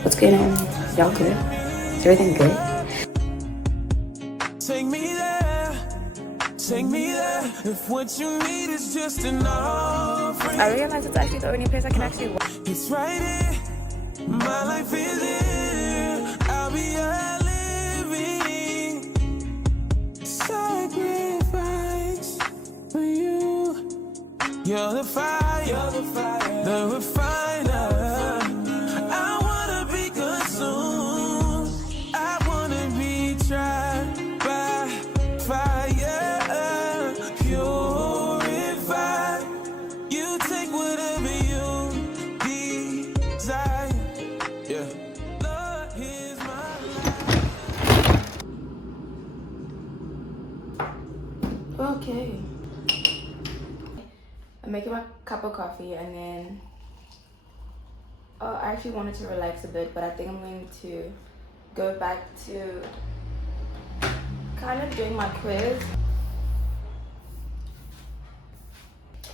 What's going on? Y'all good? Is everything good? Take me there, take me there. If what you need is just an offering, I realize it's actually the only place I can actually watch. it's right here. My life is here. I'll be a living sacrifice for you. You're the fire, the refiner. I wanna be consumed. I wanna be tried by fire, purified. You take whatever you desire. Yeah. Lord, here's my life. Okay. I'm making my cup of coffee and then I actually wanted to relax a bit, but I think I'm going to go back to kind of doing my quiz.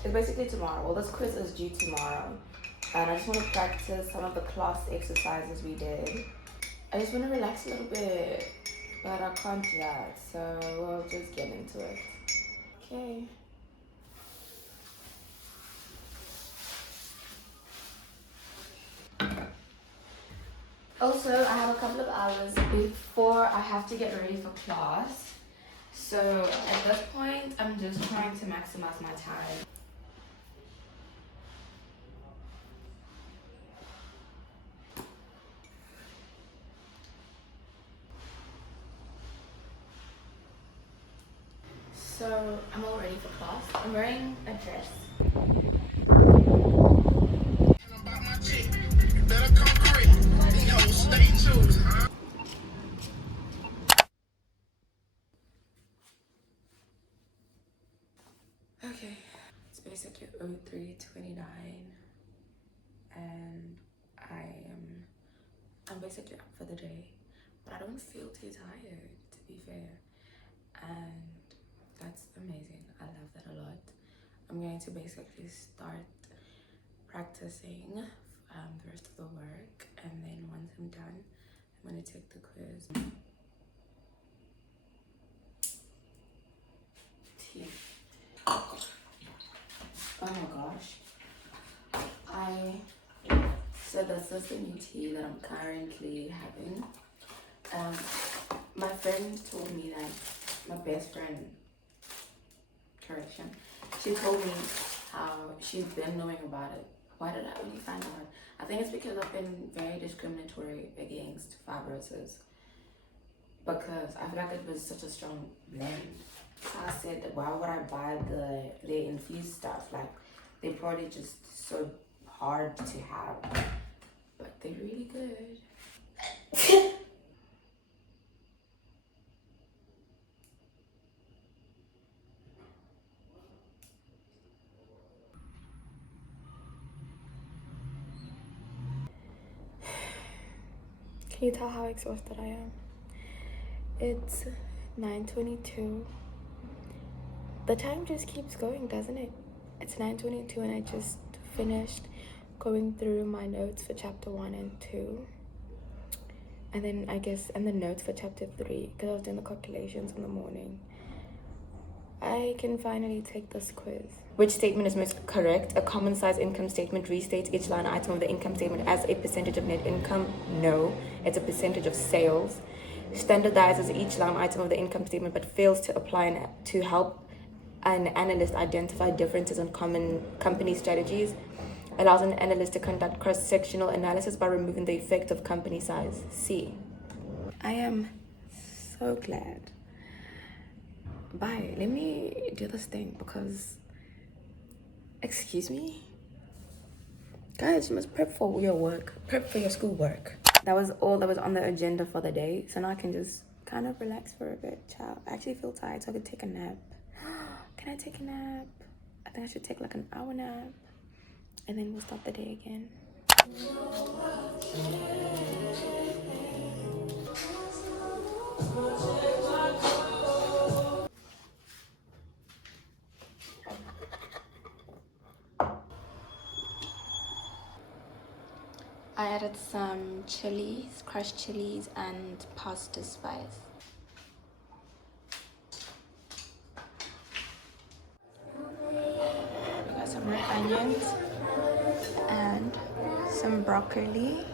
It's basically tomorrow. Well, this quiz is due tomorrow. And I just want to practice some of the class exercises we did. I just want to relax a little bit, but I can't do that. So we'll just get into it. Okay. Also, I have a couple of hours before I have to get ready for class. So at this point, I'm just trying to maximize my time. So I'm all ready for class. I'm wearing a dress. Okay, it's basically 03:29 and I'm basically up for the day, but I don't feel too tired, to be fair, and that's amazing. I love that a lot. I'm going to basically start practicing the rest of the work, and then once I'm done, I'm going to take the quiz. Tea. Oh my gosh. So this is the new tea that I'm currently having. My friend told me that, my best friend, correction, she told me how she's been knowing about it. Why did I only find out? I think it's because I've been very discriminatory against fibrosis, because I feel like it was such a strong blend. So I said that why would I buy the infused stuff? Like, they're probably just so hard to have, but they're really good. Can you tell how exhausted I am? It's 9:22. The time just keeps going, doesn't it? It's 9:22 and I just finished going through my notes for chapter 1 and 2. And then and the notes for chapter 3, because I was doing the calculations in the morning. I can finally take this quiz. Which statement is most correct? A common size income statement restates each line item of the income statement as a percentage of net income. No, it's a percentage of sales. Standardizes each line item of the income statement but fails to apply to help an analyst identify differences in common company strategies. Allows an analyst to conduct cross-sectional analysis by removing the effect of company size. C. I am so glad. Bye. Let me do this thing because, excuse me? Guys, you must prep for your work. Prep for your schoolwork. That was all that was on the agenda for the day. So now I can just kind of relax for a bit. Ciao. I actually feel tired, so I could take a nap. Can I take a nap? I think I should take like an hour nap. And then we'll start the day again. I added some chilies, crushed chilies, and pasta spice. We got some red onions and some broccoli.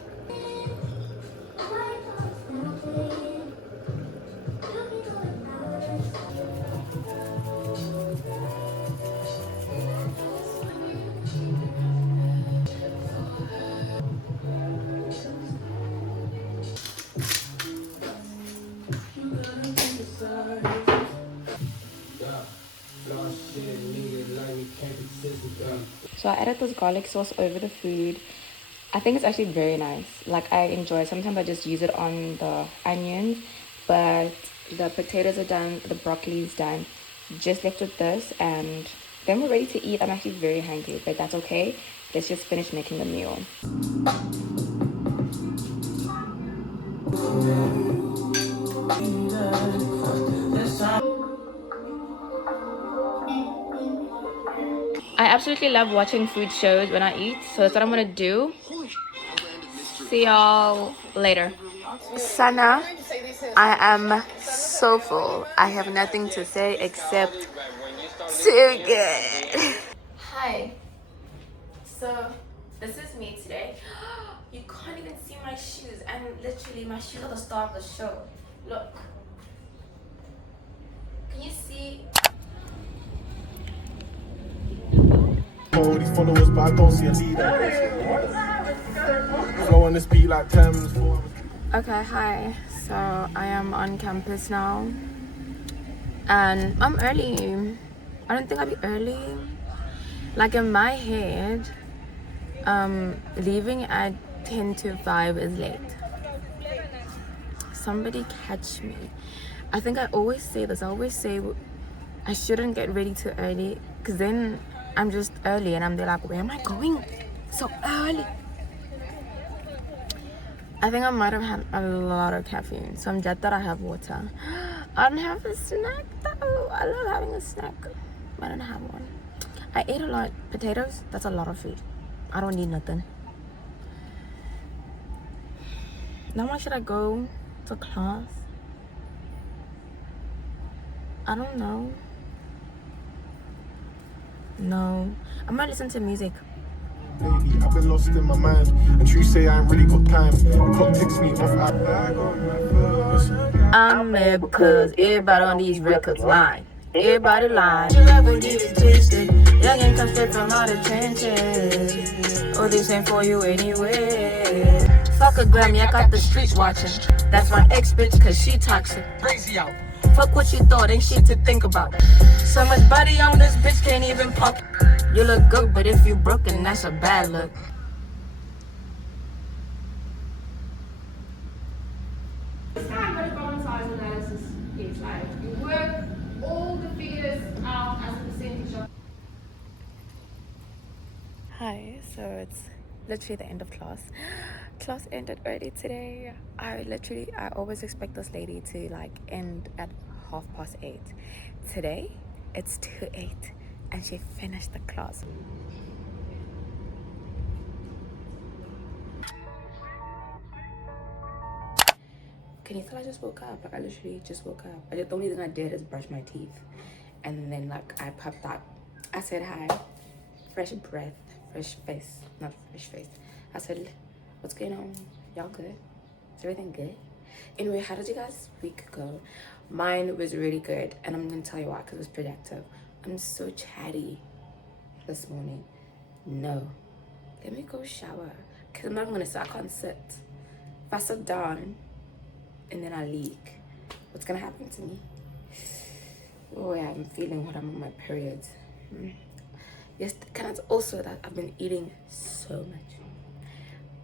So I added this garlic sauce over the food. I think it's actually very nice. Like, I enjoy it. Sometimes I just use it on the onions, but the potatoes are done, the broccoli is done. Just left with this, and then we're ready to eat. I'm actually very hungry, but that's okay. Let's just finish making the meal. I absolutely love watching food shows when I eat, so that's what I'm gonna do. See y'all later. Sana, I am so full. I have nothing to say except too good. Hi. So this is me today. You can't even see my shoes, and literally my shoes are the star of the show. Look. Can you see? All these followers, but I don't see a leader. Flow on this beat like Thames. Okay, hi. So I am on campus now, and I'm early. I don't think I'll be early. Like, in my head, leaving at 10 to 5 is late. Somebody catch me. I think I always say this. I always say I shouldn't get ready too early, because then I'm just early and I'm there like, where am I going so early? I think I might have had a lot of caffeine, so I'm glad that I have water. I don't have a snack though. I love having a snack. I don't have one. I ate a lot. Potatoes, that's a lot of food. I don't need nothing. Now why should I go to class? I don't know. No. I'm gonna listen to music. Baby, I've been lost in my mind. And you say I ain't really got time. The clock takes me off. I'm mad because everybody on these records lying. Everybody lying. Your love will get it twisted. Young and come straight from all the trenches. Oh, this ain't for you anyway. Fuck a Grammy, I got the streets watching. That's my ex bitch, cause she toxic. Crazy out. Fuck what you thought, ain't shit to think about. So much body on this bitch, can't even pop. You look good, but if you broken, that's a bad look. This kind of common size analysis is like you work all the figures out as a percentage of. Hi, so it's literally the end of class. Class ended early today. I always expect this lady to like end at 8:30. Today, it's 2:08 and she finished the class. Can you tell I just woke up? Like, I literally just woke up. The only thing I did is brush my teeth. And then, like, I popped up. I said hi. Fresh breath. Fresh face. Not fresh face. I said, what's going on? Y'all good? Is everything good? Anyway, how did you guys' week go? Mine was really good. And I'm going to tell you why, because it was productive. I'm so chatty this morning. No. Let me go shower. Because I'm not going to sit. I can't sit. If I sit down and then I leak, what's gonna happen to me? Oh yeah, I'm feeling what I'm on my period. Yes, can I also that I've been eating so much.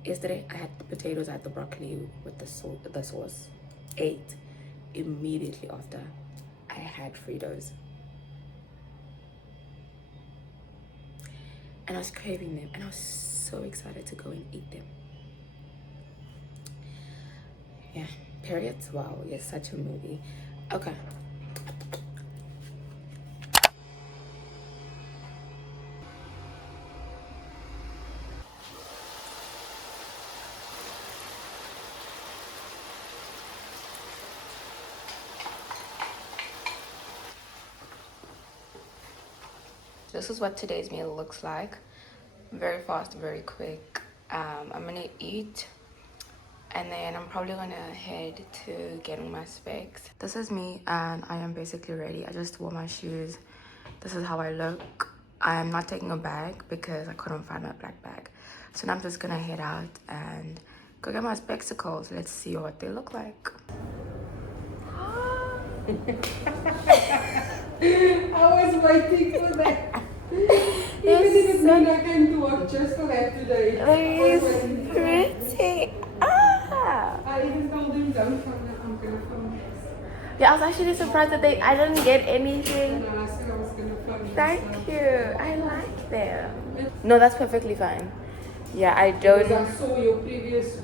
Yesterday I had the potatoes, I had the broccoli with the sauce. Ate immediately after I had Fritos. And I was craving them and I was so excited to go and eat them. Yeah, periods. Wow, you're such a movie. Okay. this is what today's meal looks like. Very fast, very quick. I'm gonna eat, and then I'm probably gonna head to getting my specs. This is me, and I am basically ready. I just wore my shoes. This is how I look. I am not taking a bag because I couldn't find my black bag. So now I'm just gonna head out and go get my spectacles. Let's see what they look like. I was waiting for that. Even if it meant I came to work just for that today. They're pretty. I even told him, don't phone her, I'm gonna phone this. Yeah, I was actually surprised that I didn't get anything. And I said I was gonna phone this. Thank you. I like them. No, that's perfectly fine. Yeah, I don't. Because I saw your previous.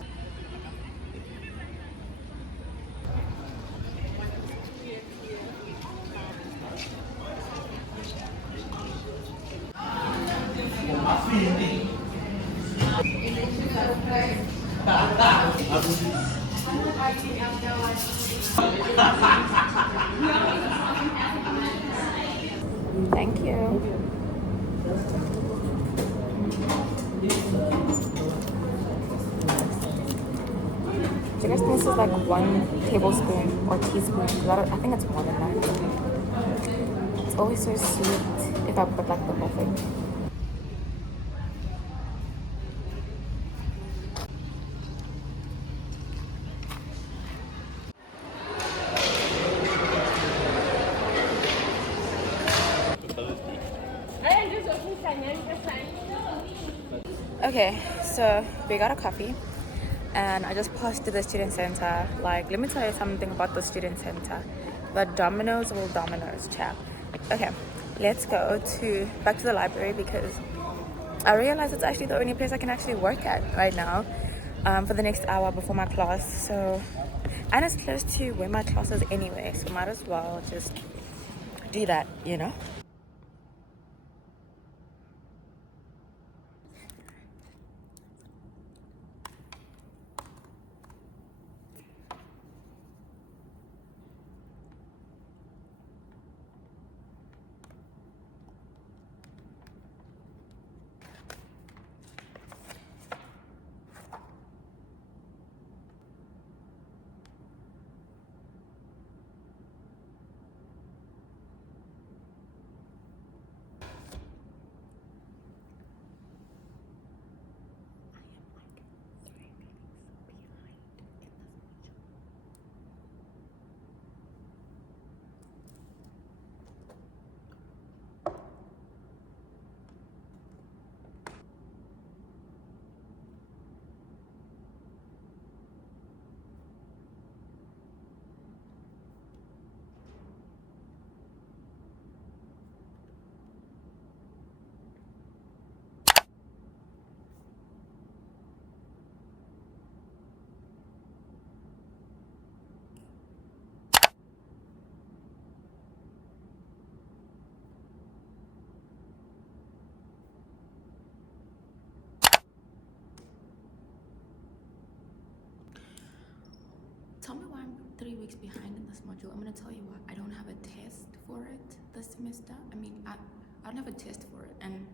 Thank you. Do you guys think this is like 1 tablespoon or teaspoon? 'Cause I think it's more than that. It's always so sweet if I put like the whole thing. Okay, so we got a coffee and I just passed to the student center. Like, let me tell you something about the student center. The Domino's will Domino's, chap. Okay, let's go back to the library because I realize it's actually the only place I can actually work at right now for the next hour before my class. So, and it's close to where my class is anyway, so might as well just do that, you know? Tell me why I'm 3 weeks behind in this module. I'm gonna tell you why. I don't have a test for it this semester. I mean, I don't have a test for it, and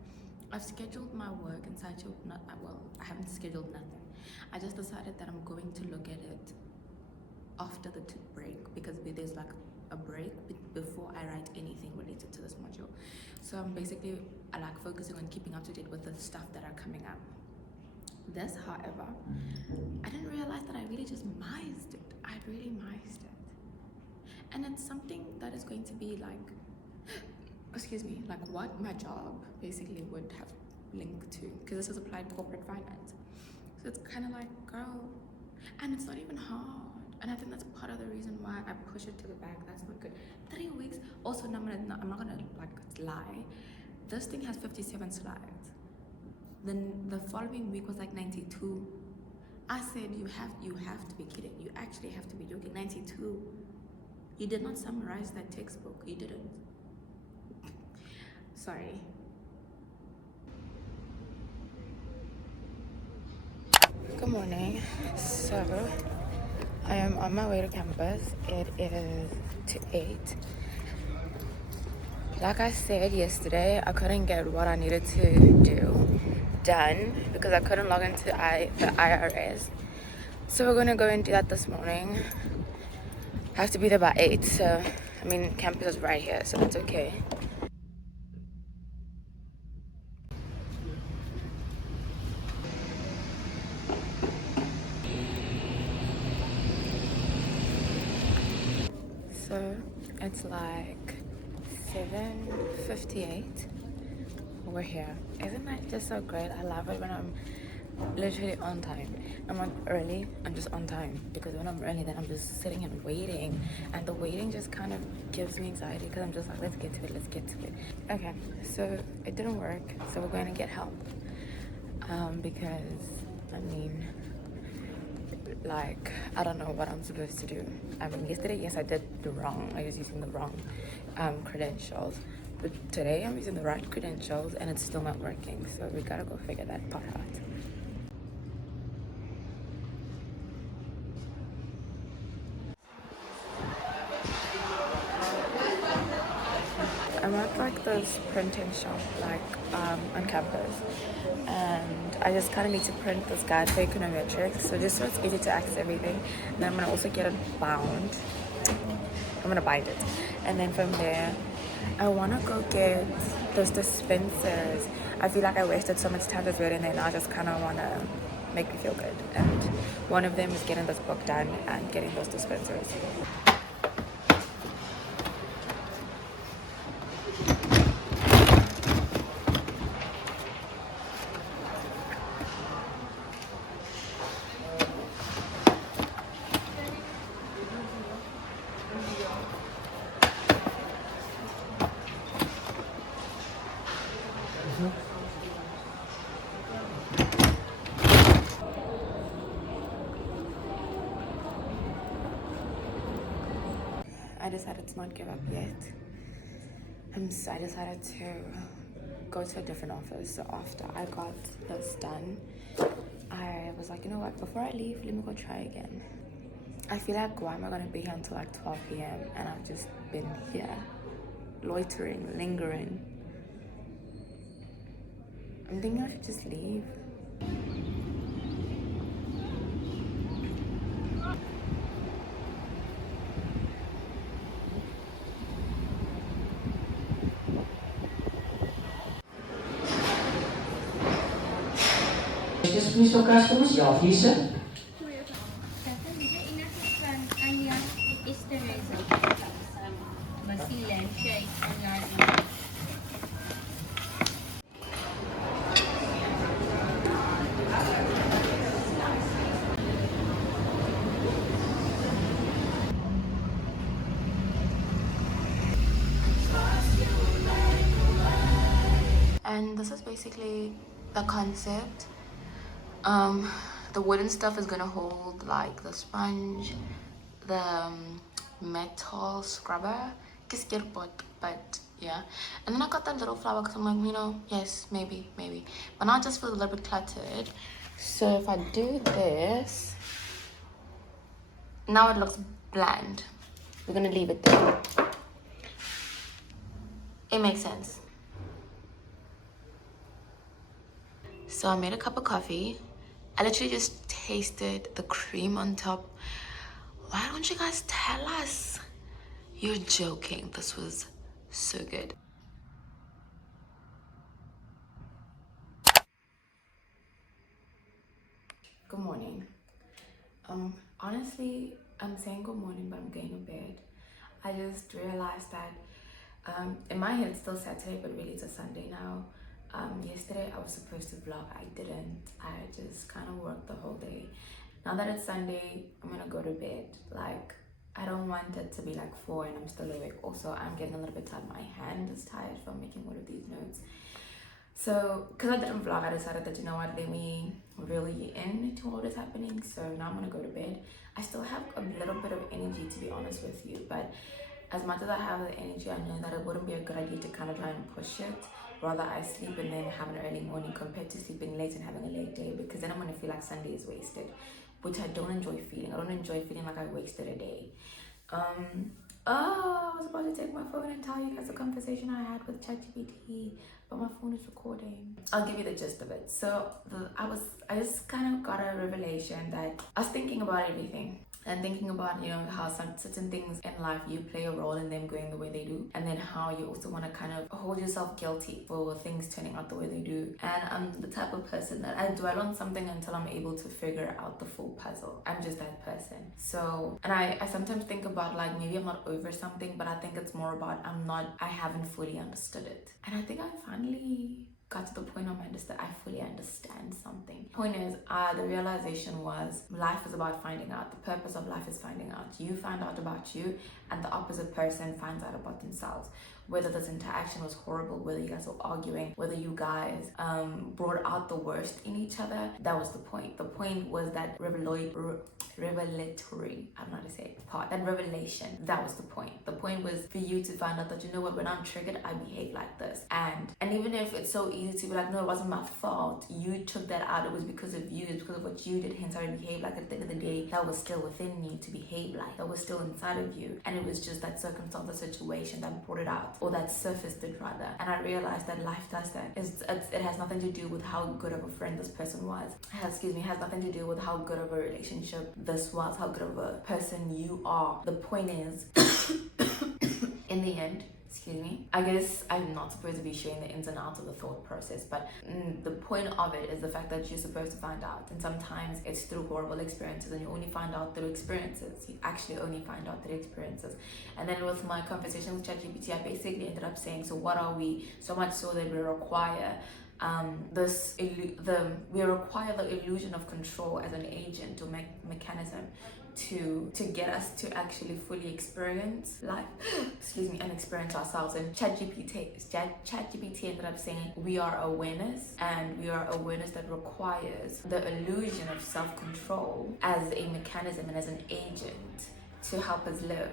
I've scheduled my work in such a I haven't scheduled nothing. I just decided that I'm going to look at it after the break because there's like a break before I write anything related to this module. So I'm basically like focusing on keeping up to date with the stuff that are coming up. This, however, I didn't realize that I really just mised it. I really mised it. And it's something that is going to be like, excuse me, like what my job basically would have linked to, because this is applied corporate finance. So it's kind of like, girl, and it's not even hard. And I think that's part of the reason why I push it to the back. That's not good. 3 weeks. Also, I'm not gonna like lie. This thing has 57 slides. Then the following week was like 92. I said, you have to be kidding. You actually have to be joking. 92. You did not summarize that textbook. You didn't. Sorry. Good morning. So I am on my way to campus. It is to 8. Like I said yesterday, I couldn't get what I needed to do done because I couldn't log into the IRS. So we're gonna go and do that this morning. I have to be there by 8, so I mean campus is right here, so that's okay. So it's like 7:58. We're here. Isn't that just so great? I love it when I'm literally on time. I'm not early, I'm just on time. Because when I'm early, then I'm just sitting and waiting. And the waiting just kind of gives me anxiety because I'm just like, let's get to it, let's get to it. Okay, so it didn't work. So we're going to get help. Because, I mean, like, I don't know what I'm supposed to do. I mean, yesterday, yes, I did the wrong. I was using the wrong credentials. But today I'm using the right credentials and it's still not working. So we gotta go figure that part out. I'm at like this printing shop, like on campus, and I just kind of need to print this guide for econometrics. So just so it's easy to access everything, and then I'm gonna also get it bound. I'm gonna bind it, and then from there, I wanna go get those dispensers. I feel like I wasted so much time just reading there, and I just kind of wanna make me feel good. And one of them is getting this book done and getting those dispensers. I decided to not give up yet. I decided to go to a different office. So after I got this done, I was like, you know what, before I leave, let me go try again. I feel like, why am I going to be here until like 12 p.m. and I've just been here, loitering, lingering. I'm thinking I should just leave. Just please for customers, your visa. And this is basically the concept. The wooden stuff is gonna hold like the sponge, the metal scrubber, but yeah. And then I got that little flower because I'm like, you know, yes, maybe. But now it just feels a little bit cluttered. So if I do this, now it looks bland. We're gonna leave it there. It makes sense. So I made a cup of coffee. I literally just tasted the cream on top. Why don't you guys tell us? You're joking. This was so good. Good morning. Honestly, I'm saying good morning, but I'm going to bed. I just realized that in my head it's still Saturday, but really it's a Sunday now. Yesterday I was supposed to vlog. I didn't. I just kind of worked the whole day. Now that it's Sunday, I'm gonna go to bed. Like, I don't want it to be like 4 and I'm still awake. Also, I'm getting a little bit tired. My hand is tired from making all of these notes. So, because I didn't vlog, I decided that, you know what, let me really into what is happening. So now I'm gonna go to bed. I still have a little bit of energy, to be honest with you, but as much as I have the energy, I know that it wouldn't be a good idea to kind of try and push it. Rather, I sleep and then have an early morning compared to sleeping late and having a late day, because then I'm gonna feel like Sunday is wasted, which I don't enjoy feeling. I don't enjoy feeling like I wasted a day. Oh, I was about to take my phone and tell you guys the conversation I had with ChatGPT, but my phone is recording. I'll give you the gist of it. So I just kind of got a revelation that I was thinking about everything. And thinking about, you know, how certain things in life, you play a role in them going the way they do, and then how you also want to kind of hold yourself guilty for things turning out the way they do. And I'm the type of person that I dwell on something until I'm able to figure out the full puzzle. I'm just that person. So, and I sometimes think about, like, maybe I'm not over something, but I think it's more about I haven't fully understood it. And I think I finally got to the point of I fully understand something. Point is, the realization was life is about finding out. The purpose of life is finding out. You find out about you, and the opposite person finds out about themselves. Whether this interaction was horrible, whether you guys were arguing, whether you guys brought out the worst in each other, that was the point. The point was that revelatory, I don't know how to say it, part, that revelation, that was the point. The point was for you to find out that, you know what, when I'm triggered, I behave like this. And even if it's so easy to be like, no, it wasn't my fault, you took that out, it was because of you, it's because of what you did, hence I behaved like. At the end of the day, that was still within me to behave like, that was still inside of you, and it was just that circumstance, the situation that brought it out, or that surfaced it rather. And I realized that life does that. It has nothing to do with how good of a friend this person was. It has nothing to do with how good of a relationship this was, how good of a person you are. The point is, in the end, I guess I'm not supposed to be sharing the ins and outs of the thought process, but the point of it is the fact that you're supposed to find out. And sometimes it's through horrible experiences, and you only find out through experiences. You actually only find out through experiences. And then with my conversation with ChatGPT, I basically ended up saying, so what are we? So much so that we require we require the illusion of control as an agent or mechanism to get us to actually fully experience life and experience ourselves. And ChatGPT ended up saying we are awareness, and we are awareness that requires the illusion of self-control as a mechanism and as an agent to help us live.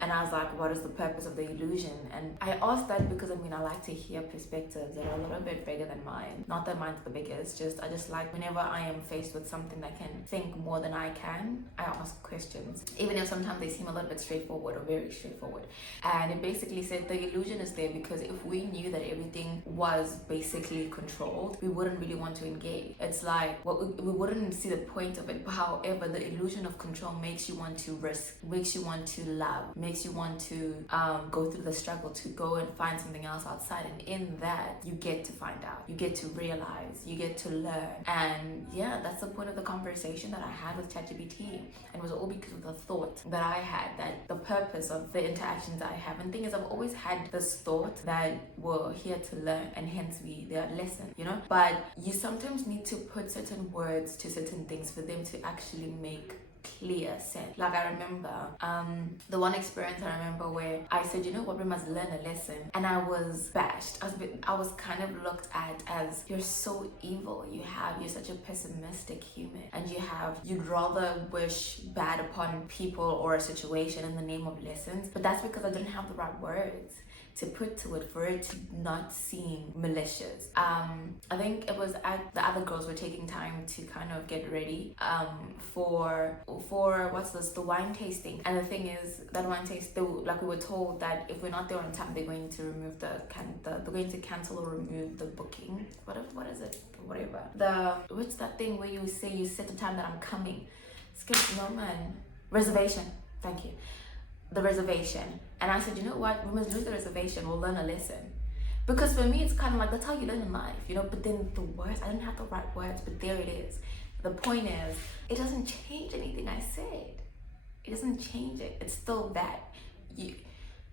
And I was like, what is the purpose of the illusion? And I asked that because, I mean, I like to hear perspectives that are a little bit bigger than mine. Not that mine's the biggest, I just like, whenever I am faced with something that can think more than I can, I ask questions. Even if sometimes they seem a little bit straightforward or very straightforward. And it basically said the illusion is there because if we knew that everything was basically controlled, we wouldn't really want to engage. It's like, we wouldn't see the point of it. However, the illusion of control makes you want to risk, makes you want to love, makes you want to go through the struggle to go and find something else outside. And in that, you get to find out, you get to realize, you get to learn. And yeah, that's the point of the conversation that I had with ChatGPT. And it was all because of the thought that I had, that the purpose of the interactions I have. And the thing is, I've always had this thought that we're here to learn, and hence they are lessons, you know. But you sometimes need to put certain words to certain things for them to actually make clear sense. Like, I remember the one experience I remember where I said, you know what, we must learn a lesson, and I was bashed. I was kind of looked at as, you're so evil, you're such a pessimistic human, and you'd rather wish bad upon people or a situation in the name of lessons. But that's because I didn't have the right words to put to it for it to not seem malicious. I think it was the other girls were taking time to kind of get ready for the wine tasting. And the thing is, that wine taste, like, we were told that if we're not there on time, they're going to remove they're going to cancel or remove the booking. What is it? Whatever. What's that thing where you say you set the time that I'm coming? Reservation. Thank you. The reservation. And I said, you know what, we must lose the reservation, we'll learn a lesson. Because for me, it's kind of like, that's how you learn in life, you know. But then the words, I didn't have the right words, but there it is. The point is, it doesn't change anything I said. It doesn't change it. It's still that.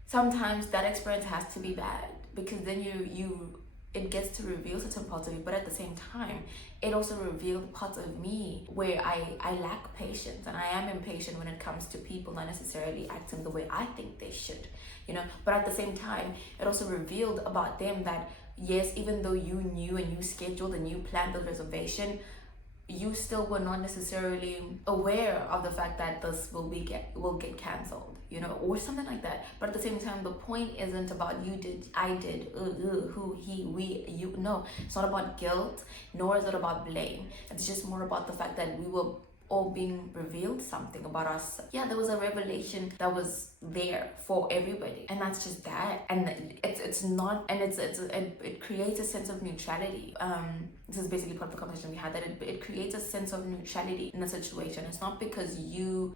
Sometimes that experience has to be bad, because then it gets to reveal certain parts of you, but at the same time, it also revealed parts of me where I lack patience, and I am impatient when it comes to people not necessarily acting the way I think they should, you know. But at the same time, it also revealed about them that, yes, even though you knew and you scheduled and you planned the reservation, you still were not necessarily aware of the fact that this will get cancelled, you know, or something like that. But at the same time, the point isn't about you did, I did, who, he, we, you. No, it's not about guilt, nor is it about blame. It's just more about the fact that we were or being revealed something about us. Yeah, there was a revelation that was there for everybody, and that's just that. And it's not, and it creates a sense of neutrality. This is basically part of the conversation we had, that it creates a sense of neutrality in a situation. It's not because you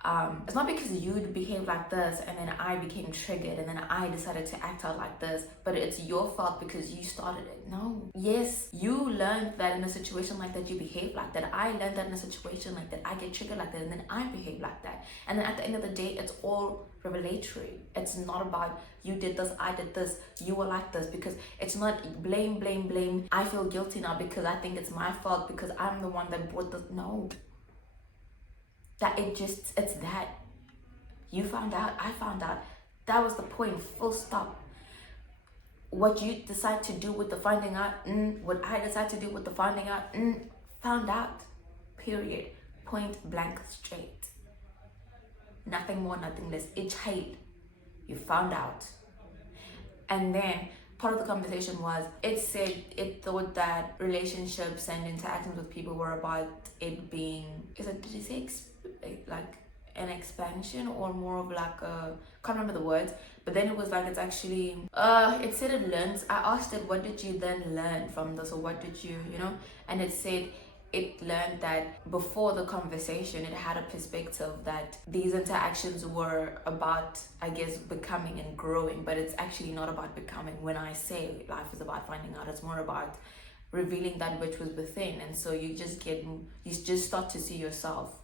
behave like this and then I became triggered and then I decided to act out like this, but it's your fault because you started it. No. Yes, you learned that in a situation like that you behave like that. I learned that in a situation like that I get triggered like that and then I behave like that. And then at the end of the day, it's all revelatory. It's not about you did this, I did this, you were like this, because it's not blame. I feel guilty now because I think it's my fault because I'm the one that brought this. No. It's that. You found out, I found out. That was the point, full stop. What you decide to do with the finding out, what I decide to do with the finding out, found out. Period. Point blank straight. Nothing more, nothing less. It's hate. You found out. And then part of the conversation was, it thought that relationships and interactions with people were about it being, did you say like an expansion or more of like a, can't remember the words, but then it was like, it's actually, it said it learns. I asked it, what did you then learn from this, or what did you, and it said, it learned that before the conversation, it had a perspective that these interactions were about, I guess, becoming and growing, but it's actually not about becoming. When I say life is about finding out, it's more about revealing that which was within. And so you just start to see yourself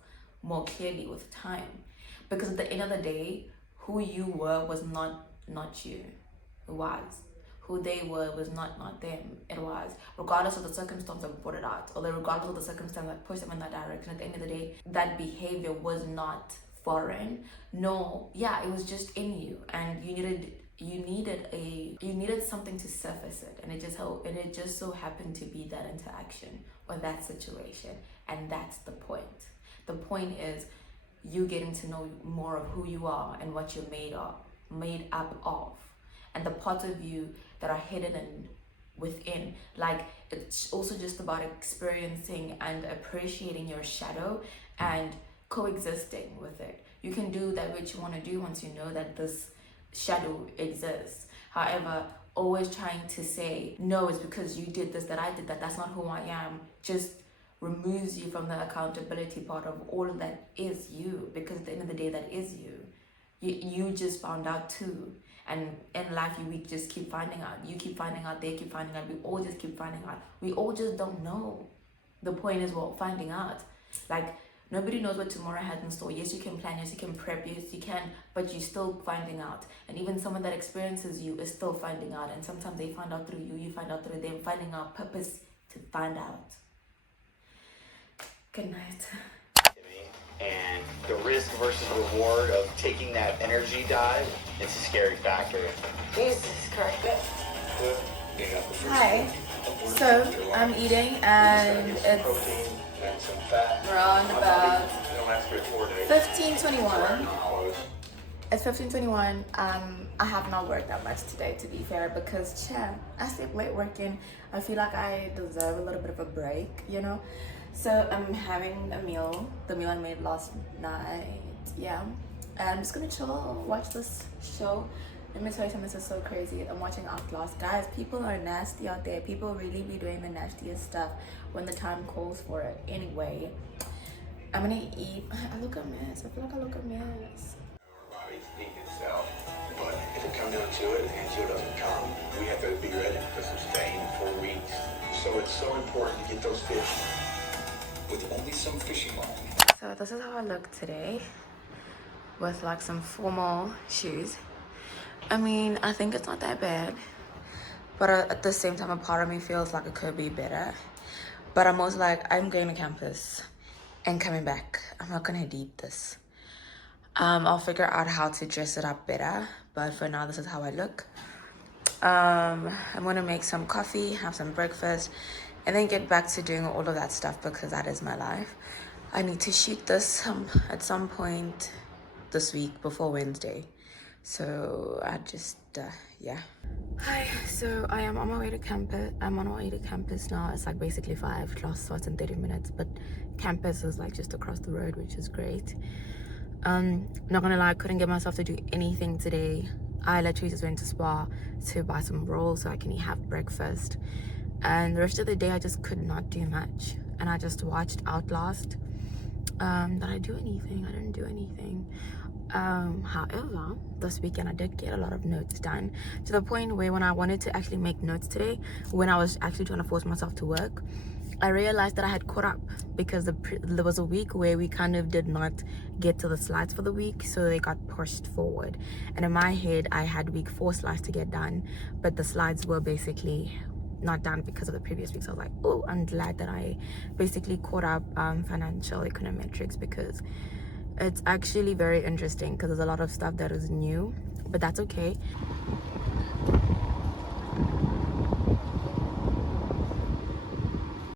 more clearly with time. Because at the end of the day, who you were was not you. It was. Who they were was not them. It was. Regardless of the circumstance that brought it out, or regardless of the circumstance that pushed them in that direction, at the end of the day, that behavior was not foreign. No, yeah, it was just in you, and you needed something to surface it, and it just so happened to be that interaction or that situation, and that's the point. The point is you getting to know more of who you are and what you're made up of, and the parts of you that are hidden and within. Like, it's also just about experiencing and appreciating your shadow and coexisting with it. You can do that which you want to do once you know that this shadow exists. However, always trying to say, no, it's because you did this, that I did that, that's not who I am, just removes you from the accountability part of all that is you. Because at the end of the day, that is you. You just found out too. And in life, we just keep finding out. You keep finding out, they keep finding out, we all just keep finding out. We all just don't know. The point is, well, finding out. Like, nobody knows what tomorrow has in store. Yes, you can plan, yes, you can prep, yes, you can, but you're still finding out. And even someone that experiences you is still finding out. And sometimes they find out through you, you find out through them, finding out purpose to find out. Good night. And the risk versus reward of taking that energy dive, it's a scary factor. Jesus Christ. Hi. So I'm eating, and it's around about 15:21. It's 15:21. I have not worked that much today, to be fair, because I stayed late working. I feel like I deserve a little bit of a break, So I'm having a meal, the meal I made last night, and I'm just gonna chill, watch this show. Let me tell you something, this is so crazy. I'm watching Outlast. Guys, people are nasty out there. People really be doing the nastiest stuff when the time calls for it. Anyway, I'm gonna eat. I look a mess. I feel like I look a mess. Our bodies need itself, but if it comes down to it and Angel doesn't come, we have to be ready to sustain 4 weeks. So it's so important to get those fish with only some fishing line. So this is how I look today, with like some formal shoes. I mean, I think it's not that bad, but at the same time, a part of me feels like it could be better. But I'm also like, I'm going to campus and coming back. I'm not gonna edit this. I'll figure out how to dress it up better, but for now, this is how I look. I'm gonna make some coffee, have some breakfast, and then get back to doing all of that stuff, because that is my life. I need to shoot this at some point this week before Wednesday. So I just yeah. Hi, so I am on my way to campus. I'm on my way to campus now. It's like basically 5, class starts in 30 minutes, but campus is like just across the road, which is great. Not gonna lie, I couldn't get myself to do anything today. I literally just went to Spa to buy some rolls so I can have breakfast, and the rest of the day I just could not do much, and I just watched Outlast. Did I do anything? I didn't do anything. However, this weekend I did get a lot of notes done, to the point where when I wanted to actually make notes today, when I was actually trying to force myself to work, I realized that I had caught up, because there was a week where we kind of did not get to the slides for the week, so they got pushed forward. And in my head, I had week 4 slides to get done, but the slides were basically not done because of the previous week. So I was like, oh, I'm glad that I basically caught up financial econometrics, because it's actually very interesting, because there's a lot of stuff that is new, but that's okay.